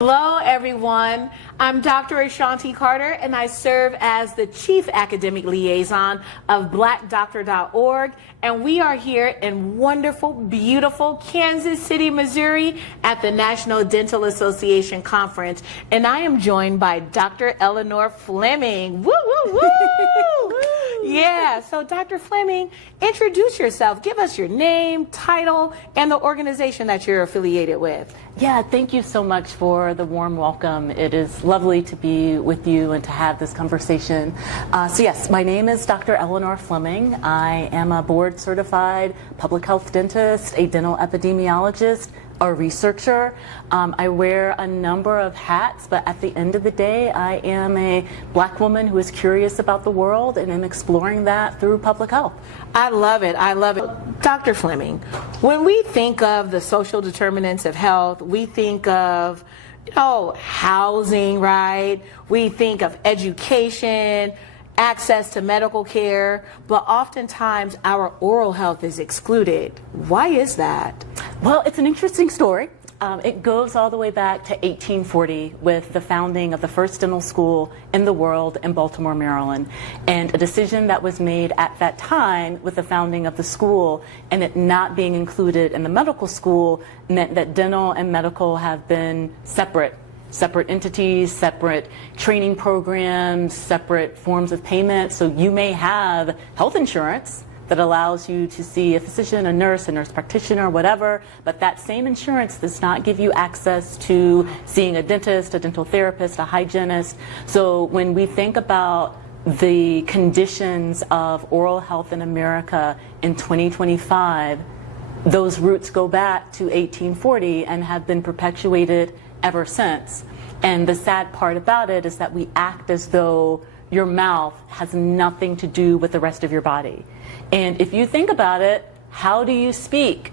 Hello everyone, I'm Dr. Ashanti Carter and I serve as the Chief Academic Liaison of blackdoctor.org, and we are here in wonderful, beautiful Kansas City, Missouri at the National Dental Association Conference, and I am joined by Dr. Eleanor Flemming. Woo, woo, woo! Yeah, so Dr. Flemming, introduce yourself. Give us your name, title, and the organization that you're affiliated with. Yeah, thank you so much for the warm welcome. It is lovely to be with you and to have this conversation. So yes, my name is Dr. Eleanor Flemming. I am a board certified public health dentist, a dental epidemiologist, a researcher. I wear a number of hats, but at the end of the day, I am a Black woman who is curious about the world and am exploring that through public health. I love it. I love it. Dr. Flemming, when we think of the social determinants of health, we think of, housing, right? We think of education, access to medical care, but oftentimes our oral health is excluded. Why is that? Well, it's an interesting story. It goes all the way back to 1840 with the founding of the first dental school in the world in Baltimore, Maryland. And a decision that was made at that time with the founding of the school and it not being included in the medical school meant that dental and medical have been separate entities, separate training programs, separate forms of payment. So you may have health insurance that allows you to see a physician, a nurse practitioner, whatever, but that same insurance does not give you access to seeing a dentist, a dental therapist, a hygienist. So when we think about the conditions of oral health in America in 2025, those roots go back to 1840 and have been perpetuated ever since. And the sad part about it is that we act as though your mouth has nothing to do with the rest of your body. And if you think about it, how do you speak?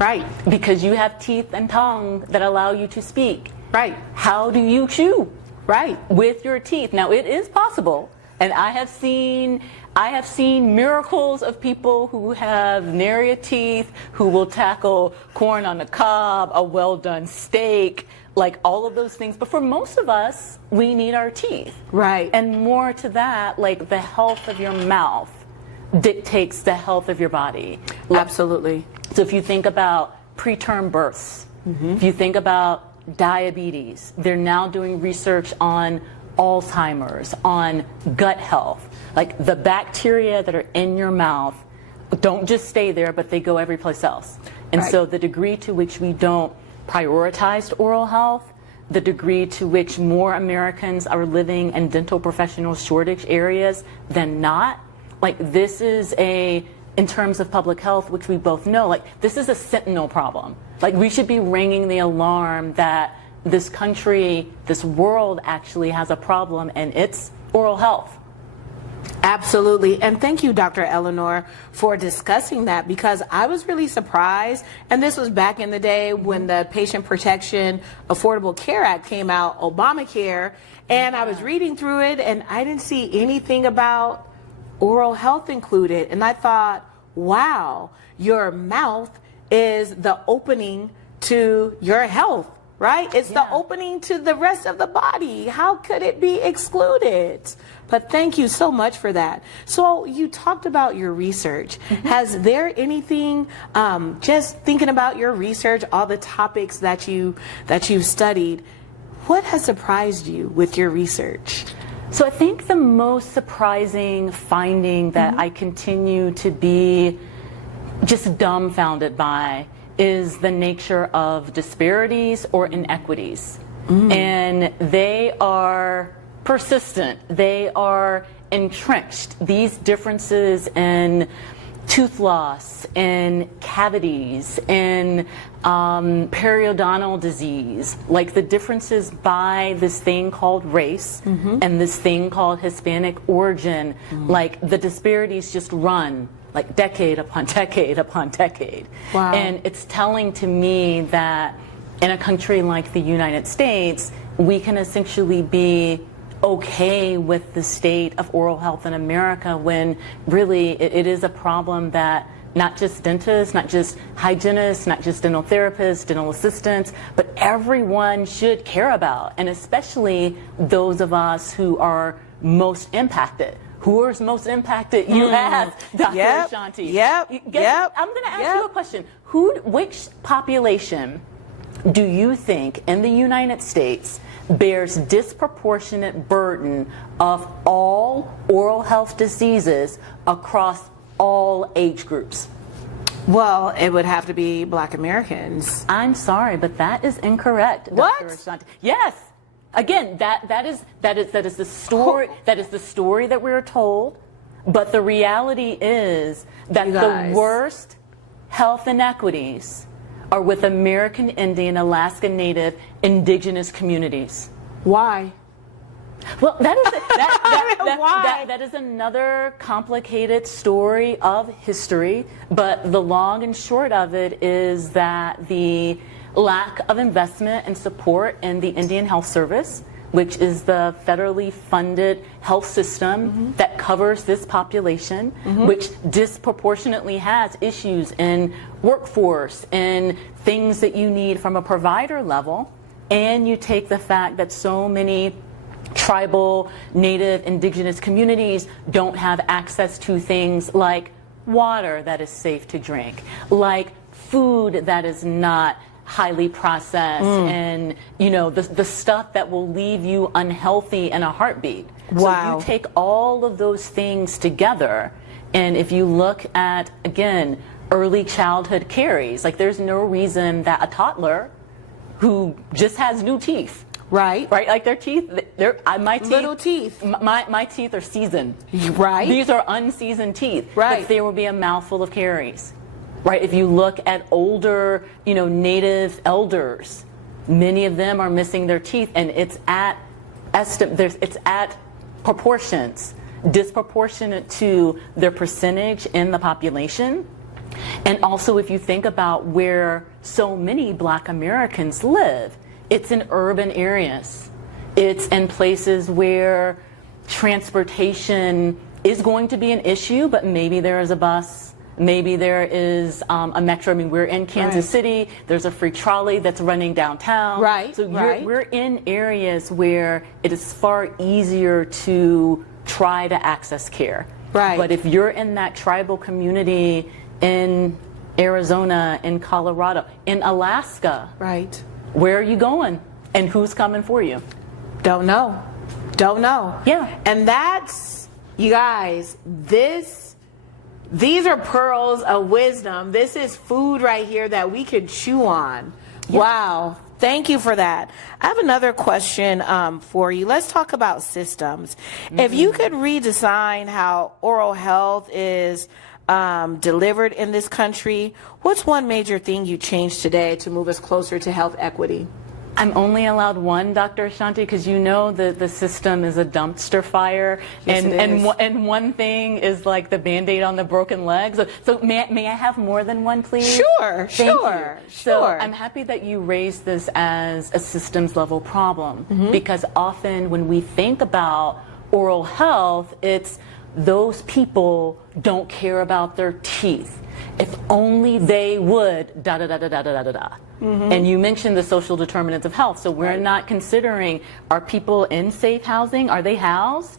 Right. Because you have teeth and tongue that allow you to speak. Right. How do you chew? Right. With your teeth. Now it is possible. And I have seen miracles of people who have nary teeth, who will tackle corn on the cob, a well done steak, like all of those things. But for most of us, we need our teeth. Right. And more to that, like the health of your mouth dictates the health of your body. Absolutely. So if you think about preterm births, if you think about diabetes, they're now doing research on Alzheimer's, on gut health. Like the bacteria that are in your mouth don't just stay there, but they go every place else. And so the degree to which we don't prioritize oral health, the degree to which more Americans are living in dental professional shortage areas than not, like this is in terms of public health, which we both know, like this is a sentinel problem. Like we should be ringing the alarm that this country, this world actually has a problem, and it's oral health. Absolutely. And thank you, Dr. Eleanor, for discussing that, because I was really surprised. And this was back in the day when the Patient Protection Affordable Care Act came out, Obamacare, and I was reading through it and I didn't see anything about oral health included. And I thought, wow, your mouth is the opening to your health. Right? It's the opening to the rest of the body. How could it be excluded? But thank you so much for that. So you talked about your research. Has there anything, just thinking about your research, all the topics that you've studied, what has surprised you with your research? So I think the most surprising finding that I continue to be just dumbfounded by is the nature of disparities or inequities. And they are persistent. They are entrenched. These differences in tooth loss, in cavities, in periodontal disease, like the differences by this thing called race and this thing called Hispanic origin, like the disparities just run like decade upon decade upon decade. Wow. And it's telling to me that in a country like the United States, we can essentially be okay with the state of oral health in America when really it is a problem that not just dentists, not just hygienists, not just dental therapists, dental assistants, but everyone should care about, and especially those of us who are most impacted. Who is most impacted? You asked, Dr. Ashanti. Yep. I'm going to ask you a question. Which population do you think in the United States bears disproportionate burden of all oral health diseases across all age groups? Well, it would have to be Black Americans. I'm sorry, but that is incorrect, What? Dr. Ashanti. Yes. Again, that is the story. That is the story that we're told. But the reality is that the worst health inequities are with American Indian, Alaska Native, indigenous communities. Why? Well, that is another complicated story of history. But the long and short of it is that the lack of investment and support in the Indian Health Service, which is the federally funded health system that covers this population, which disproportionately has issues in workforce and things that you need from a provider level, and you take the fact that so many tribal, native, indigenous communities don't have access to things like water that is safe to drink, like food that is not highly processed, and the stuff that will leave you unhealthy in a heartbeat. Wow. So you take all of those things together, and if you look at, again, early childhood caries, like there's no reason that a toddler who just has new teeth, right, like their teeth, my teeth, little teeth, my teeth are seasoned, right, these are unseasoned teeth, right, but there will be a mouthful of caries. Right, if you look at older, native elders, many of them are missing their teeth, and it's at proportions disproportionate to their percentage in the population. And also, if you think about where so many Black Americans live, it's in urban areas. It's in places where transportation is going to be an issue, but maybe there is a bus. Maybe there is a metro. I mean, we're in Kansas City. There's a free trolley that's running downtown. So we're in areas where it is far easier to try to access care. But if you're in that tribal community in Arizona, in Colorado, in Alaska, where are you going? And who's coming for you? Don't know. Yeah. And that's, you guys, these are pearls of wisdom. This is food right here that we could chew on. Yeah. Wow. Thank you for that. I have another question for you. Let's talk about systems. If you could redesign how oral health is delivered in this country, what's one major thing you change today to move us closer to health equity? I'm only allowed one, Dr. Ashanti, because the system is a dumpster fire, and one thing is like the Band-Aid on the broken leg. So may I have more than one, please? Sure. So I'm happy that you raised this as a systems level problem, because often when we think about oral health, it's those people don't care about their teeth. If only they would, da da da da da da da da. And you mentioned the social determinants of health. So we're not considering, are people in safe housing? Are they housed?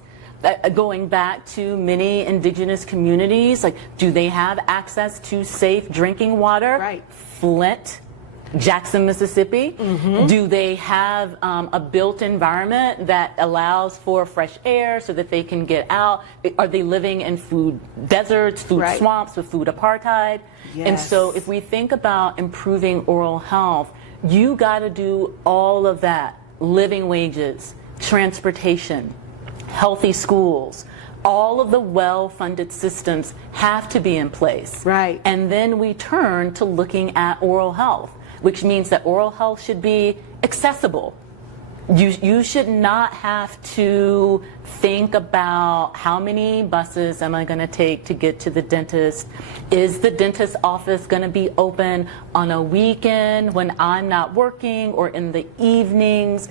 Going back to many indigenous communities, like, do they have access to safe drinking water? Flint, Jackson, Mississippi. Do they have a built environment that allows for fresh air so that they can get out? Are they living in food deserts, food swamps with food apartheid? And so if we think about improving oral health, you got to do all of that. Living wages, transportation, healthy schools, all of the well-funded systems have to be in place. And then we turn to looking at oral health, which means that oral health should be accessible. You should not have to think about how many buses am I going to take to get to the dentist. Is the dentist office going to be open on a weekend when I'm not working, or in the evenings?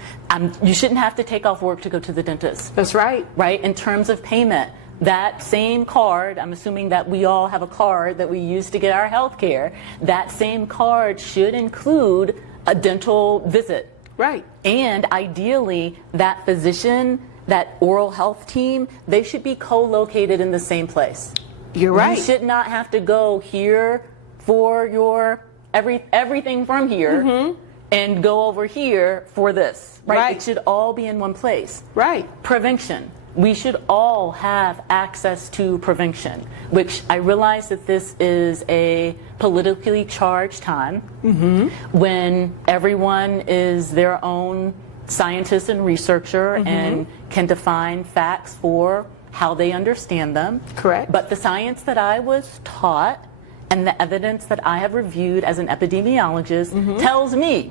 You shouldn't have to take off work to go to the dentist. That's right. In terms of payment, that same card, I'm assuming that we all have a card that we use to get our health care, that same card should include a dental visit. Right. And ideally, that physician, that oral health team, they should be co-located in the same place. You're right. You should not have to go here for your everything from here and go over here for this. Right? It should all be in one place. Right. Prevention. We should all have access to prevention, which I realize that this is a politically charged time when everyone is their own scientist and researcher and can define facts for how they understand them. Correct. But the science that I was taught and the evidence that I have reviewed as an epidemiologist tells me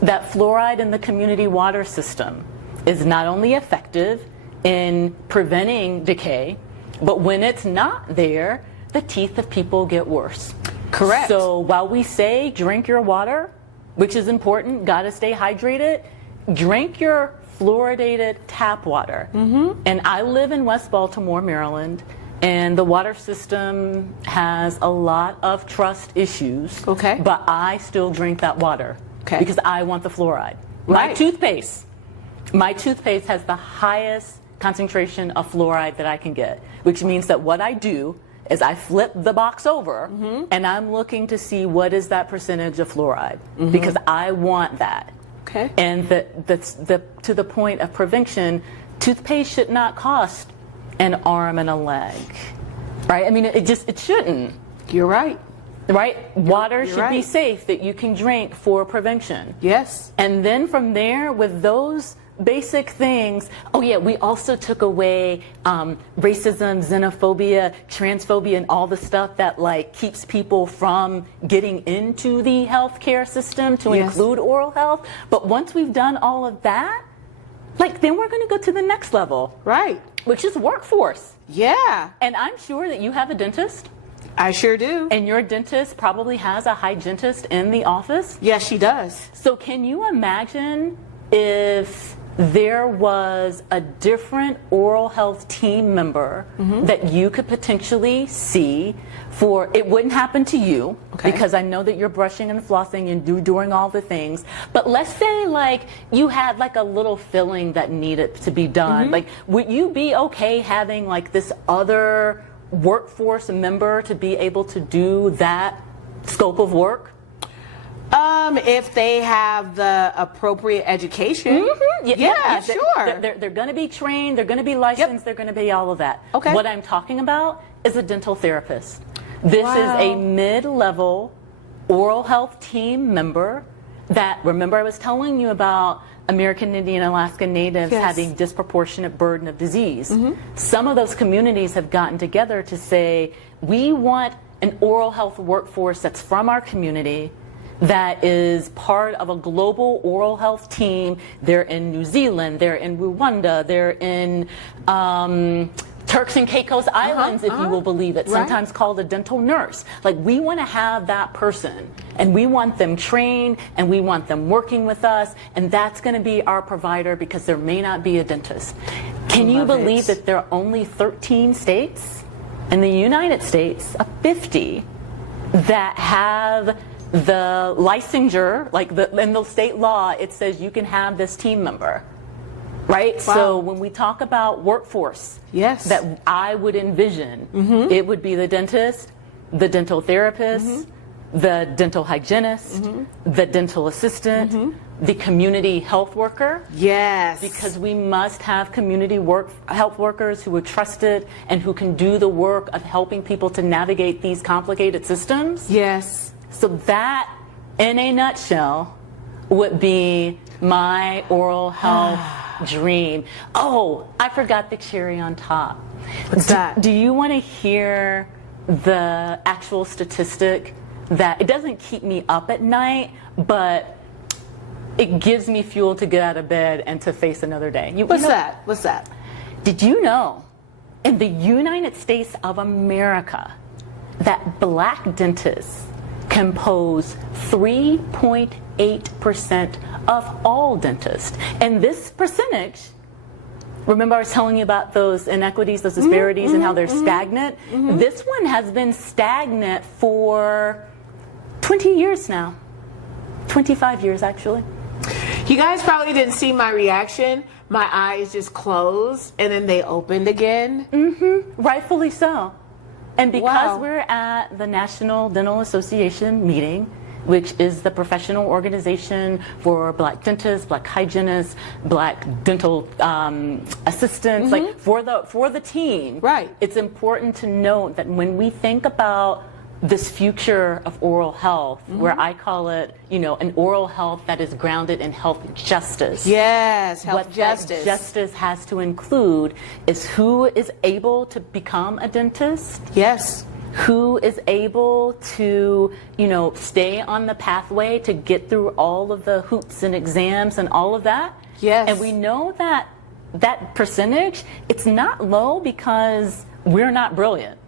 that fluoride in the community water system is not only effective in preventing decay, but when it's not there, the teeth of people get worse. Correct. So while we say drink your water, which is important, gotta stay hydrated, drink your fluoridated tap water. And I live in West Baltimore, Maryland, and the water system has a lot of trust issues. Okay. But I still drink that water because I want the fluoride. Right. My toothpaste has the highest concentration of fluoride that I can get, which means that what I do is I flip the box over and I'm looking to see what is that percentage of fluoride because I want that. Okay. And to the point of prevention, toothpaste should not cost an arm and a leg, right? I mean, it shouldn't. You're right. Right? Water should be right. safe that you can drink for prevention. Yes. And then from there, with those basic things, we also took away racism, xenophobia, transphobia, and all the stuff that like keeps people from getting into the healthcare system to include oral health. But once we've done all of that, then we're going to go to the next level. Right. Which is workforce. Yeah. And I'm sure that you have a dentist. I sure do. And your dentist probably has a hygienist in the office. Yes, she does. So can you imagine if there was a different oral health team member that you could potentially see for, it wouldn't happen to you because I know that you're brushing and flossing and doing all the things, but let's say you had a little filling that needed to be done. Would you be okay having this other workforce member to be able to do that scope of work? If they have the appropriate education. Yeah, sure. They're going to be trained, they're going to be licensed, they're going to be all of that. Okay. What I'm talking about is a dental therapist. This is a mid-level oral health team member that, remember I was telling you about American Indian Alaska Natives having disproportionate burden of disease. Some of those communities have gotten together to say, we want an oral health workforce that's from our community that is part of a global oral health team. They're in New Zealand, they're in Rwanda, they're in Turks and Caicos Islands, if you will believe it, sometimes called a dental nurse. We want to have that person, and we want them trained, and we want them working with us, and that's going to be our provider because there may not be a dentist. Can you believe that there are only 13 states in the United States of 50 that have the licensure, in the state law, it says you can have this team member, right? Wow. So when we talk about workforce, that I would envision, it would be the dentist, the dental therapist, the dental hygienist, the dental assistant, the community health worker. Yes. Because we must have community health workers who are trusted and who can do the work of helping people to navigate these complicated systems. Yes. So that, in a nutshell, would be my oral health dream. Oh, I forgot the cherry on top. What's that? Do you want to hear the actual statistic that it doesn't keep me up at night, but it gives me fuel to get out of bed and to face another day? What's that? Did you know in the United States of America that black dentists compose 3.8% of all dentists? And this percentage Remember I was telling you about those inequities, those disparities, and how they're stagnant? This one has been stagnant for 20 years now. 25 years, actually. You guys probably didn't see my reaction. My eyes just closed and then they opened again. Rightfully so. And because Wow. we're at the National Dental Association meeting, which is the professional organization for black dentists, black hygienists, black dental assistants, like for the team. Right. It's important to note that when we think about this future of oral health, where I call it, an oral health that is grounded in health justice. Yes, health What justice. that justice has to include is who is able to become a dentist, Yes. who is able to, stay on the pathway to get through all of the hoops and exams and all of that. Yes. And we know that that percentage, it's not low because we're not brilliant.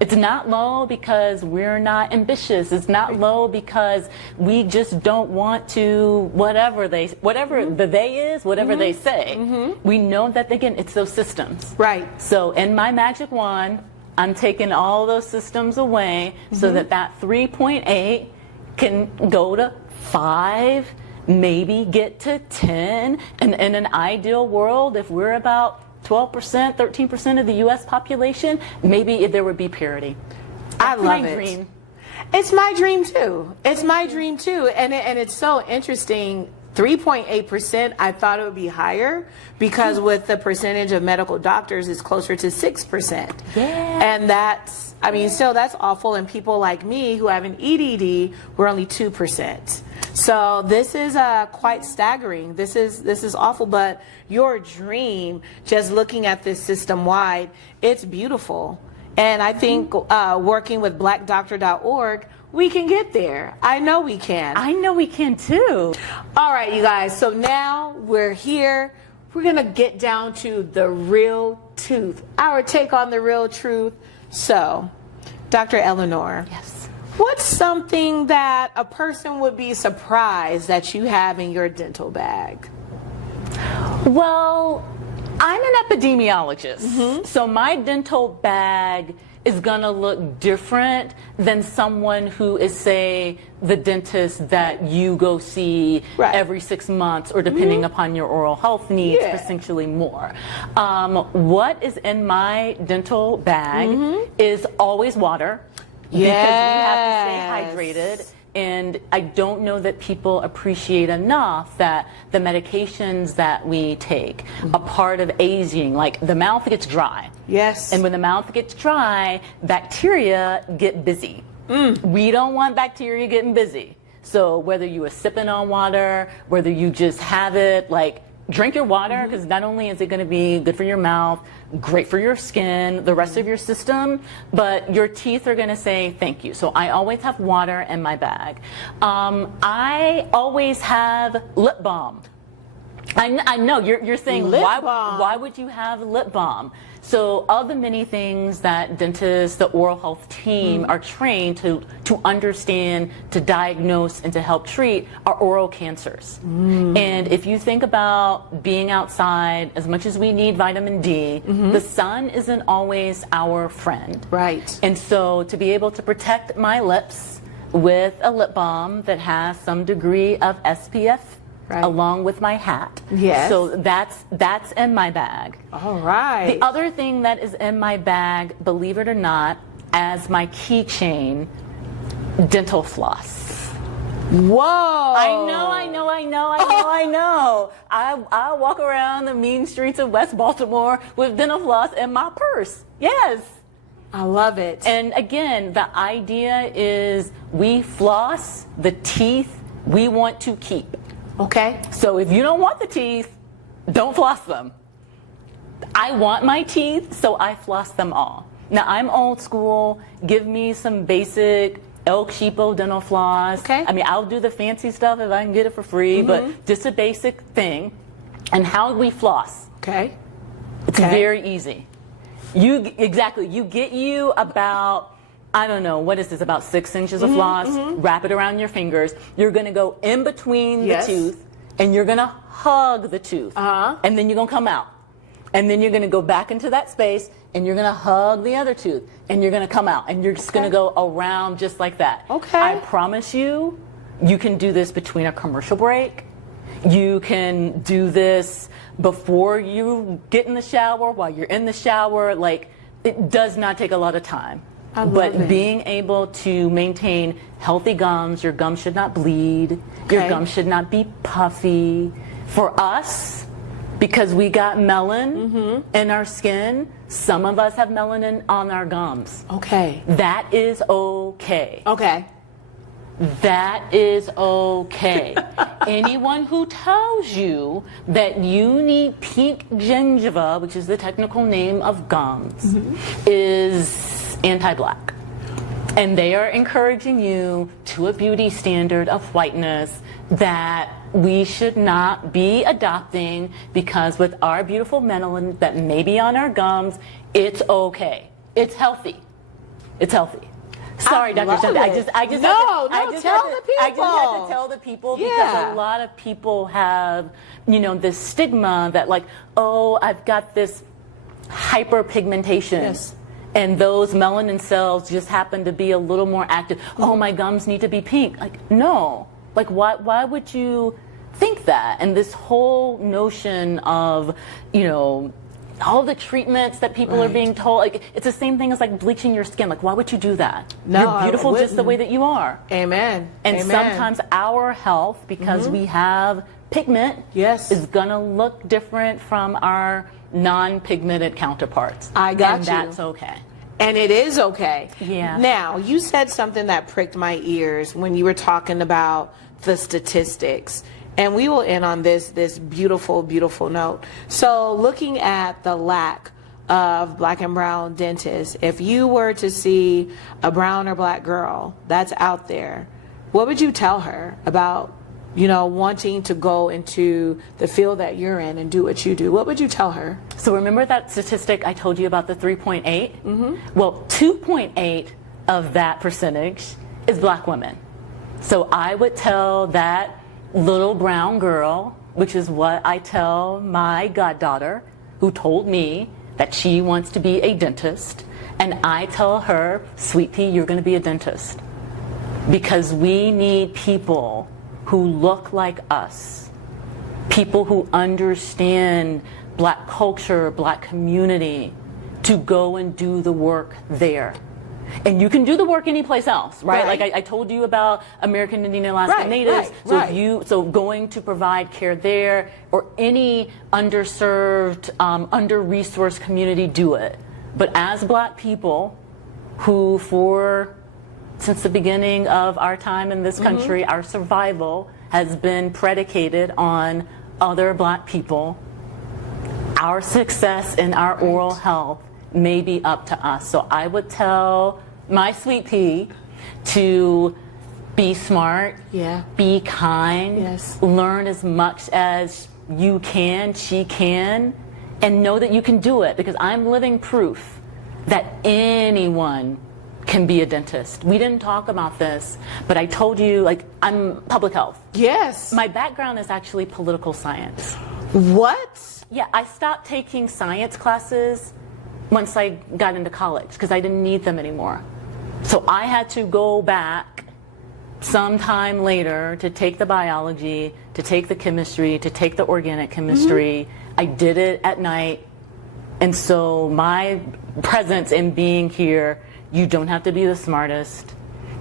It's not low because we're not ambitious. It's not low because we just don't want to whatever the they is, whatever they say. We know that, again, it's those systems. Right. So in my magic wand, I'm taking all those systems away so that 3.8 can go to 5, maybe get to 10. And in an ideal world, if we're about 12%, 13% of the U.S. population, maybe there would be parity. I That's love my it. dream. It's my dream too. It's my dream too. And it's so interesting. 3.8%, I thought it would be higher because with the percentage of medical doctors, it's closer to 6%. Yeah. And that's awful. And people like me who have an EDD, we're only 2%. So this is quite staggering. This is awful. But your dream, just looking at this system wide, it's beautiful. And I think working with blackdoctor.org, we can get there. I know we can. I know we can too. All right, you guys. So now we're here. We're going to get down to the real truth, our take on the real truth. So, Dr. Eleanor. Yes. What's something that a person would be surprised that you have in your dental bag? Well, I'm an epidemiologist, so my dental bag is going to look different than someone who is, say, the dentist that you go see every 6 months or depending upon your oral health needs, potentially more. What is in my dental bag is always water because we have to stay hydrated. And I don't know that people appreciate enough that the medications that we take, a part of aging, like the mouth gets dry. Yes. And when the mouth gets dry, bacteria get busy. We don't want bacteria getting busy. So whether you are sipping on water, whether you just have it, like drink your water, because not only is it going to be good for your mouth, great for your skin, the rest of your system, but your teeth are going to say thank you. So I always have water in my bag. I always have lip balm. I know you're saying Lip balm. Why would you have lip balm? So of the many things that dentists, the oral health team are trained to understand, to diagnose, and to help treat are oral cancers. And if you think about being outside, as much as we need vitamin D, the sun isn't always our friend. Right. And so to be able to protect my lips with a lip balm that has some degree of SPF along with my hat. Yes. So that's in my bag. All right. The other thing that is in my bag, believe it or not, as my keychain, dental floss. Whoa. I know. I walk around the mean streets of West Baltimore with dental floss in my purse. Yes. I love it. And again, the idea is we floss the teeth we want to keep. Okay. So if you don't want the teeth, don't floss them. I want my teeth, so I floss them all. Now, I'm old school. Give me some basic elk sheepo dental floss. Okay. I mean, I'll do the fancy stuff if I can get it for free, but just a basic thing. And how we floss. Okay. It's very easy. You get you about, I don't know, what is this, about 6 inches of floss, wrap it around your fingers. You're going to go in between the tooth, and you're going to hug the tooth. And then you're going to come out. And then you're going to go back into that space and you're going to hug the other tooth and you're going to come out and you're just going to go around just like that. Okay. I promise you, you can do this between a commercial break. You can do this before you get in the shower, while you're in the shower. Like, it does not take a lot of time. But being able to maintain healthy gums, your gums should not bleed, your gums should not be puffy. For us, because we got melanin in our skin, some of us have melanin on our gums. Okay. That is okay. Okay. That is okay. Anyone who tells you that you need pink gingiva, which is the technical name of gums, is anti-black. And they are encouraging you to a beauty standard of whiteness that we should not be adopting, because with our beautiful melanin that may be on our gums, it's okay. It's healthy. It's healthy. Sorry, Dr. Sunday. I just had to tell the people because a lot of people have, you know, this stigma that, like, oh, I've got this hyperpigmentation. Yes. And those melanin cells just happen to be a little more active. Oh, my gums need to be pink. Like, no. Like, why would you think that? And this whole notion of, you know, all the treatments that people are being told, like, it's the same thing as like bleaching your skin. Like, why would you do that? No, you're beautiful just the way that you are. Amen. And sometimes our health, because we have pigment, is gonna look different from our non-pigmented counterparts. I got and you. That's okay. And it is okay. Yeah. Now, you said something that pricked my ears when you were talking about the statistics. And we will end on this beautiful, beautiful note. So looking at the lack of black and brown dentists, if you were to see a brown or black girl that's out there, what would you tell her about, you know, wanting to go into the field that you're in and do what you do? What would you tell her? So remember that statistic I told you about, the 3.8? Well, 2.8 of that percentage is black women. So I would tell that little brown girl, which is what I tell my goddaughter, who told me that she wants to be a dentist, and I tell her, sweet pea, you're going to be a dentist. Because we need people who look like us, people who understand black culture, black community, to go and do the work there. And you can do the work anyplace else, right? Like I told you about American Indian and Alaska Natives. So going to provide care there, or any underserved, under-resourced community, do it. But as black people who, since the beginning of our time in this country, our survival has been predicated on other black people, our success in our oral health may be up to us. So I would tell my sweet pea to be smart, be kind, learn as much as you can, she can, and know that you can do it, because I'm living proof that anyone can be a dentist. We didn't talk about this, but I told you, like, I'm public health. Yes. My background is actually political science. What? Yeah, I stopped taking science classes once I got into college because I didn't need them anymore. So I had to go back sometime later to take the biology, to take the chemistry, to take the organic chemistry. I did it at night. And so my presence in being here, you don't have to be the smartest.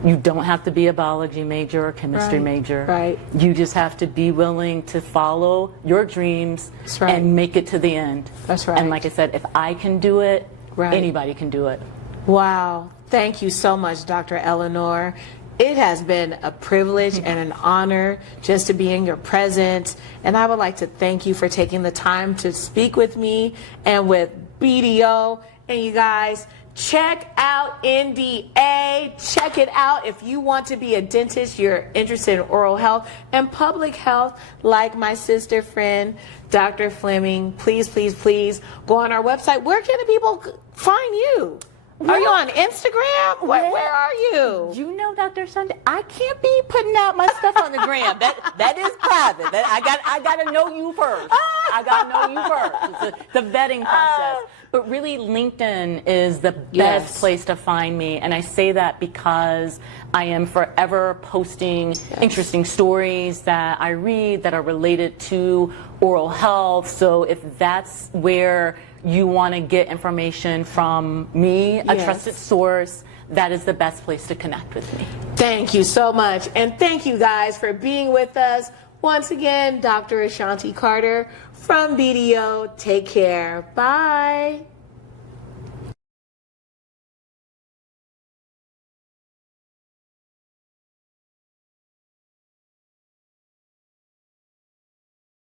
You don't have to be a biology major or chemistry major. You just have to be willing to follow your dreams and make it to the end. That's right. And like I said, if I can do it, anybody can do it. Wow. Thank you so much, Dr. Eleanor. It has been a privilege and an honor just to be in your presence. And I would like to thank you for taking the time to speak with me and with BDO. And you guys, check out NDA. Check it out if you want to be a dentist, you're interested in oral health and public health, like my sister friend, Dr. Flemming. Please, please, please go on our website. Where can the people find you? Are you on Instagram? Where are you? You know, Dr. Sunday, I can't be putting out my stuff on the gram. That is private. I got to know you first. I got to know you first. It's the vetting process. But really, LinkedIn is the best place to find me. And I say that because I am forever posting interesting stories that I read that are related to oral health. So if that's where you want to get information from me, a trusted source, that is the best place to connect with me. Thank you so much. And thank you guys for being with us. Once again, Dr. Ashanti Carter from BDO. Take care. Bye.